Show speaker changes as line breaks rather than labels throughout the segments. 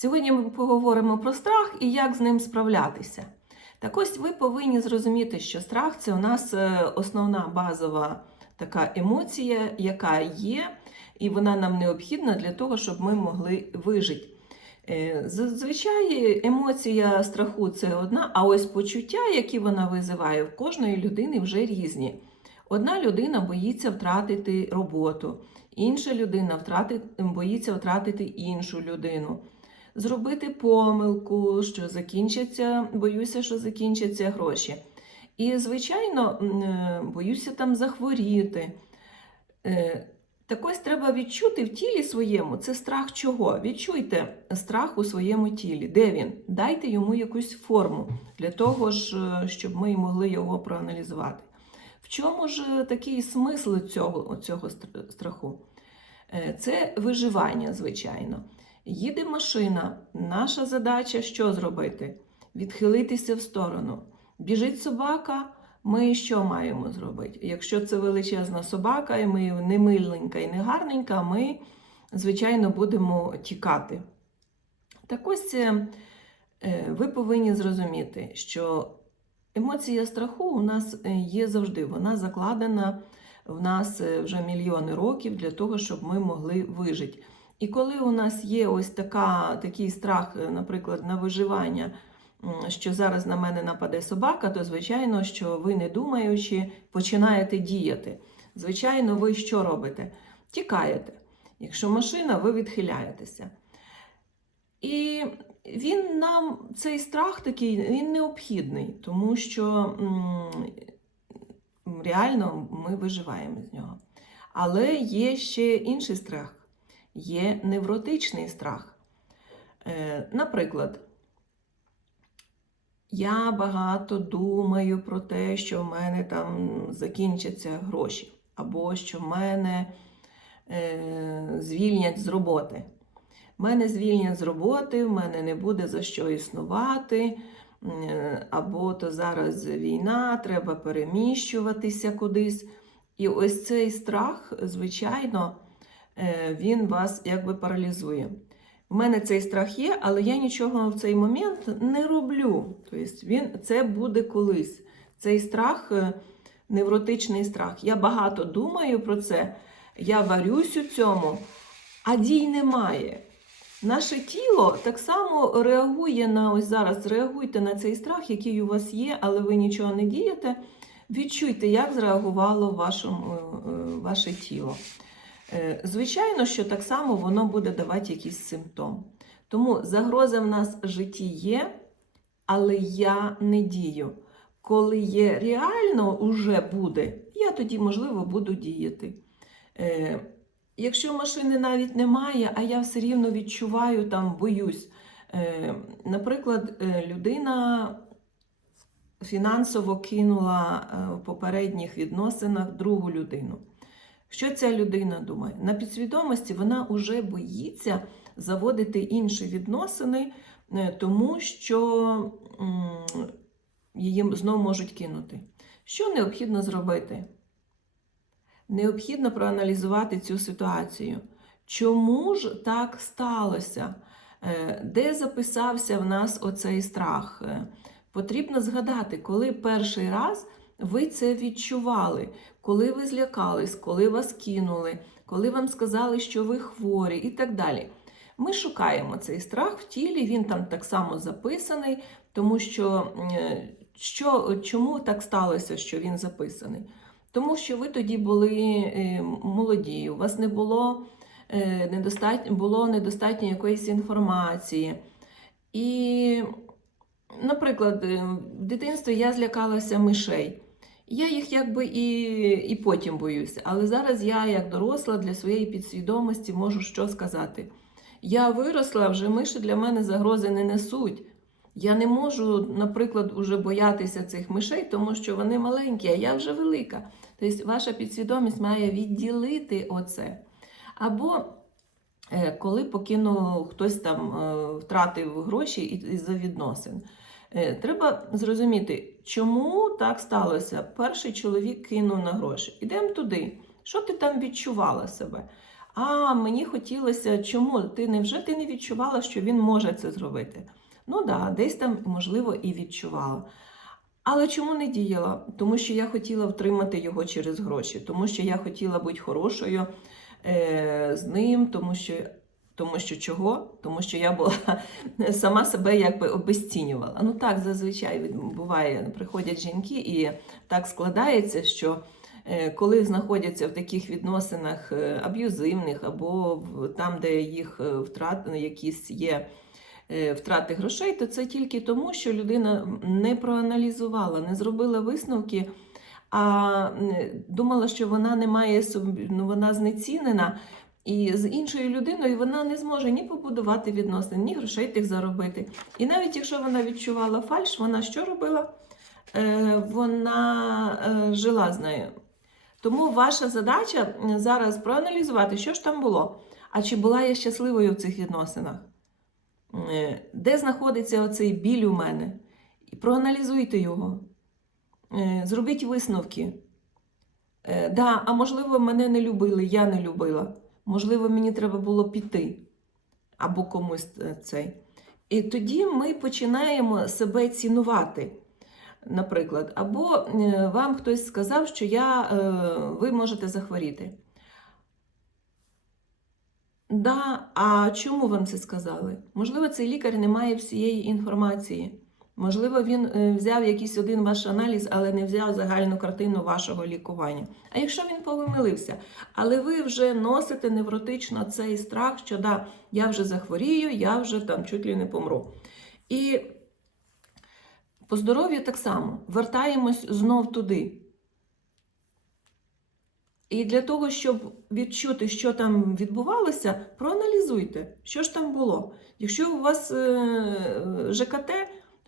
Сьогодні ми поговоримо про страх і як з ним справлятися. Так ось ви повинні зрозуміти, що страх це у нас е, основна базова така емоція, яка є, і вона нам необхідна для того, щоб ми могли вижити. Е, Зазвичай емоція страху це одна, а ось почуття, які вона визиває, в кожної людини вже різні. Одна людина боїться втратити роботу, інша людина втратить, боїться втратити іншу людину. Зробити помилку, що закінчаться, боюся, що закінчаться гроші. І, звичайно, е, боюся там захворіти. Е, Так ось треба відчути в тілі своєму. Це страх чого? Відчуйте страх у своєму тілі. Де він? Дайте йому якусь форму для того ж, е, щоб ми могли його проаналізувати. В чому ж такий смисл цього, цього страху? Це виживання, звичайно. Їде машина. Наша задача що зробити? Відхилитися в сторону. Біжить собака. Ми що маємо зробити? Якщо це величезна собака, і ми не миленька і не гарненька, ми, звичайно, будемо тікати. Так ось е, е, ви повинні зрозуміти, що емоція страху у нас е, є завжди. Вона закладена в нас вже мільйони років для того, щоб ми могли вижити. І коли у нас є ось така, такий страх, е, наприклад, на виживання, що зараз на мене нападе собака, то звичайно, що ви, не думаючи, починаєте діяти. Звичайно, ви що робите? Тікаєте. Якщо машина, ви відхиляєтеся. І він нам, цей страх такий, він необхідний, тому що реально ми виживаємо з нього. Але є ще інший страх, є невротичний страх. Е, наприклад, я багато думаю про те, що в мене там закінчаться гроші, або що в мене е, звільнять з роботи. Мене звільнять з роботи, в мене не буде за що існувати, е, або то зараз війна, треба переміщуватися кудись. І ось цей страх, звичайно, він вас якби паралізує. У мене цей страх є, але я нічого в цей момент не роблю. Тобто він, це буде колись. Цей страх, е, невротичний страх. Я багато думаю про це, я варюсь у цьому, а дій немає. Наше тіло так само реагує на ось зараз. Реагуйте на цей страх, який у вас є, але ви нічого не дієте. Відчуйте, як зреагувало вашому, е, ваше тіло. Е, Звичайно, що так само воно буде давати якийсь симптом. Тому загроза в нас в житті є, але я не дію. Коли є реально уже буде, я тоді, можливо, буду діяти. Е, Якщо машини навіть немає, а я все рівно відчуваю, там боюсь. Е, Наприклад, людина фінансово кинула в попередніх відносинах другу людину. Що ця людина думає? На підсвідомості вона вже боїться заводити інші відносини, е, тому що її знову можуть кинути. Що необхідно зробити? Необхідно проаналізувати цю ситуацію. Чому ж так сталося? Е, Де записався в нас оцей страх? Е, Потрібно згадати, коли перший раз ви це відчували, коли ви злякались, коли вас кинули, коли вам сказали, що ви хворі і так далі. Ми шукаємо цей страх в тілі, він там так само записаний, тому що, е, що чому так сталося, що він записаний? Тому що ви тоді були е, молоді, у вас не було е, було недостатньо якоїсь інформації. І, наприклад, в дитинстві я злякалася мишей. Я їх якби і, і потім боюся. Але зараз я, як доросла, для своєї підсвідомості можу що сказати. Я виросла, вже миші для мене загрози не несуть. Я не можу, наприклад, уже боятися цих мишей, тому що вони маленькі, а я вже велика. Тобто ваша підсвідомість має відділити оце. Або е, коли покинув хтось там е, втратив гроші із-за відносин. Е, Треба зрозуміти, чому так сталося. Перший чоловік кинув на гроші. Ідемо туди. Що ти там відчувала себе? А мені хотілося, чому ти невже ти не відчувала, що він може це зробити? Ну да, десь там, можливо, і відчувала. Але чому не діяла? Тому що я хотіла втримати його через гроші, тому що я хотіла бути хорошою е, з ним, тому що, тому що чого? Тому що я була сама себе якби обезцінювала. Ну так зазвичай буває, приходять жінки, і так складається, що е, коли знаходяться в таких відносинах е, аб'юзивних або там, де їх е, втрат, якісь є втрати грошей, то це тільки тому, що людина не проаналізувала, не зробила висновки, а думала, що вона не має собі, ну вона знецінена. І з іншою людиною вона не зможе ні побудувати відносин, ні грошей тих заробити. І навіть якщо вона відчувала фальш, вона що робила? Е, вона е, жила з нею. Тому ваша задача зараз проаналізувати, що ж там було. А чи була я щасливою в цих відносинах? Е, Де знаходиться оцей біль у мене? І Проаналізуйте його. Е, Зробіть висновки. Е, Да, а можливо, мене не любили, я не любила. Можливо, мені треба було піти або комусь е, цей. І тоді ми починаємо себе цінувати. Наприклад, або е, вам хтось сказав, що я, е, ви можете захворіти. Да, а чому вам це сказали? Можливо, цей лікар не має всієї інформації. Можливо, він е, взяв якийсь один ваш аналіз, але не взяв загальну картину вашого лікування. А якщо він помилився, але ви вже носите невротично цей страх, що да, я вже захворію, я вже там чуть ли не помру. І по здоров'ю так само вертаємось знов туди. І для того, щоб відчути, що там відбувалося, проаналізуйте, що ж там було. Якщо у вас е, ЖКТ,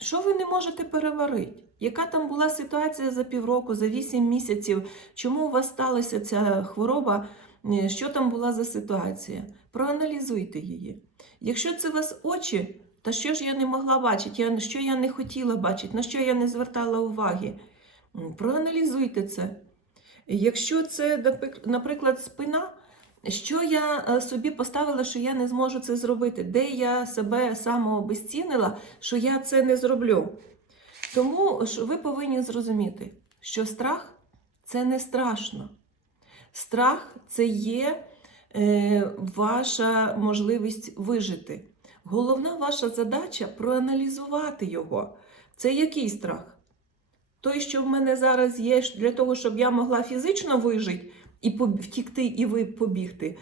що ви не можете переварити? Яка там була ситуація за півроку, за 8 місяців? Чому у вас сталася ця хвороба? Е, Що там була за ситуація? Проаналізуйте її. Якщо це вас очі, та що ж я не могла бачити, що я не хотіла бачити, на що я не звертала уваги? Проаналізуйте це. Якщо це, наприклад, спина, що я е, собі поставила, що я не зможу це зробити? Де я себе самообезцінила, що я це не зроблю? Тому ж ви повинні зрозуміти, що страх це не страшно. Страх це є е, ваша можливість вижити. Головна ваша задача проаналізувати його. Це який страх? Той, що в мене зараз є для того, щоб я могла фізично вижити і втікти, і ви побігти.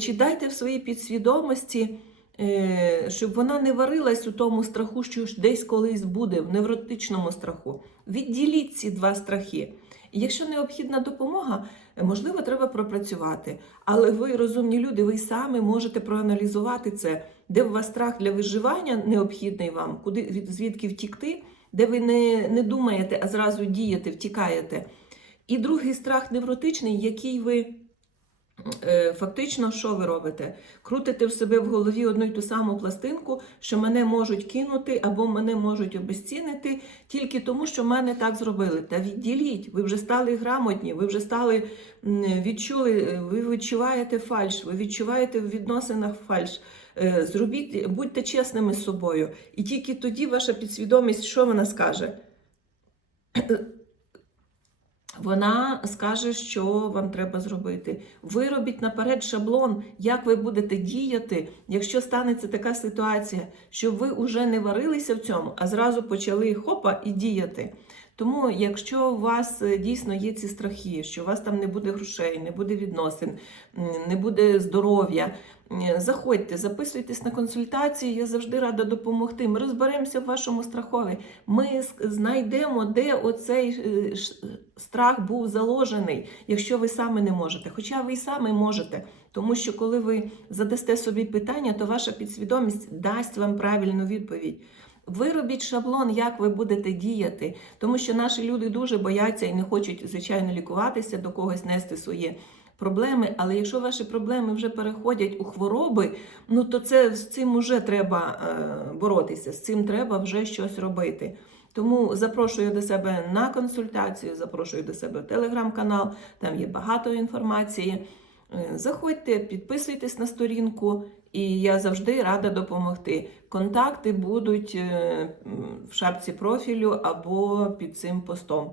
Чи дайте в своїй підсвідомості, е, щоб вона не варилась у тому страху, що ж десь колись буде, в невротичному страху. Відділіть ці два страхи. Якщо необхідна допомога, можливо, треба пропрацювати. Але ви, розумні люди, ви самі можете проаналізувати це, де у вас страх для виживання необхідний вам, куди звідки втікти, де ви не, не думаєте, а зразу дієте, втікаєте. І другий страх невротичний, який ви е, фактично що ви робите? Крутите в себе в голові одну й ту саму пластинку, що мене можуть кинути або мене можуть обезцінити тільки тому, що мене так зробили. Та відділіть, ви вже стали грамотні, ви вже стали відчули, е, ви відчуваєте фальш, ви відчуваєте в відносинах фальш. Е, Зробіть, будьте чесними з собою. І тільки тоді ваша підсвідомість, що вона скаже? Вона скаже, що вам треба зробити. Виробіть наперед шаблон, як ви будете діяти, якщо станеться така ситуація, щоб ви вже не варилися в цьому, а зразу почали хопа і діяти. Тому, якщо у вас е, дійсно є ці страхи, що у вас там не буде грошей, не буде відносин, не буде здоров'я, заходьте, записуйтесь на консультації. Я завжди рада допомогти. Ми розберемося в вашому страхові. Ми знайдемо, де оцей е, страх був заложений, якщо ви саме не можете. Хоча ви і саме можете. Тому що коли ви задасте собі питання, то ваша підсвідомість дасть вам правильну відповідь. Виробіть шаблон, як ви будете діяти, тому що наші люди дуже бояться і не хочуть, звичайно, лікуватися, до когось нести свої проблеми. Але якщо ваші проблеми вже переходять у хвороби, ну то це з цим вже треба е, боротися, з цим треба вже щось робити. Тому запрошую до себе на консультацію, запрошую до себе в телеграм-канал, там є багато інформації. Е, Заходьте, підписуйтесь на сторінку, і я завжди рада допомогти. Контакти будуть е, в шапці профілю або під цим постом.